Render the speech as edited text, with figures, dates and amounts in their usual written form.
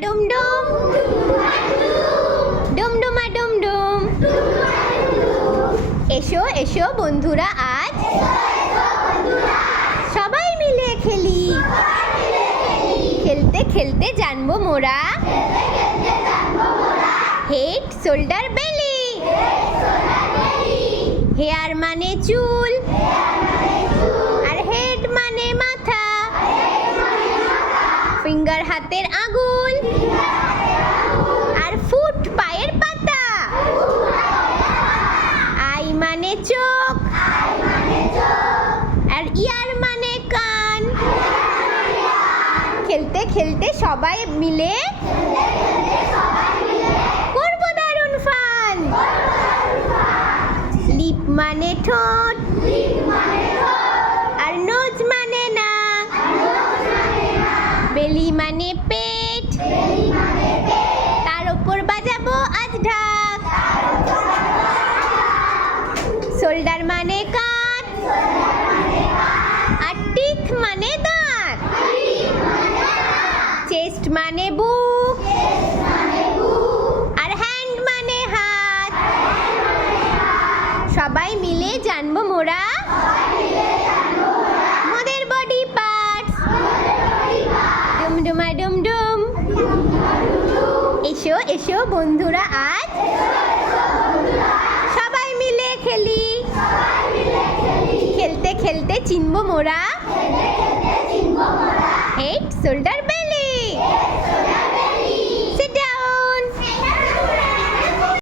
ডুমডুম ডুমডুমা ডুমডুম। এসো এসো বন্ধুরা, আজ সবাই মিলে খেলি। খেলতে খেলতে জানবো মোরা হেড শোল্ডার বেলি। হেয়ার মানে চুল, আর হেড মানে মাথা। ফিঙ্গার হাতের আঙুল, আর ফুট পায়ের পাতা। আই মানে চোখ, আর ইয়ার মানে কান। খেলতে খেলতে সবাই মিলে করবো দারুণ ফান। লিপ মানে ঠোঁট, আর নোজ মানে নাক। বেলি মানে পেট, তার উপর বাজাবো আজ ঢাক। শোল্ডার মানে কাঁধ, আর টিক মানে দাঁত। চেস্ট মানে বুক, আর হ্যান্ড মানে হাত। সবাই মিলে জানবো মোরা মোদের বডি পার্টস। ডুমডুমা ডুমডুম। এসো এসো বন্ধুরা, আজ সবাই মিলে খেলি। খেলতে খেলতে চিনবো মোরা হেড শোল্ডার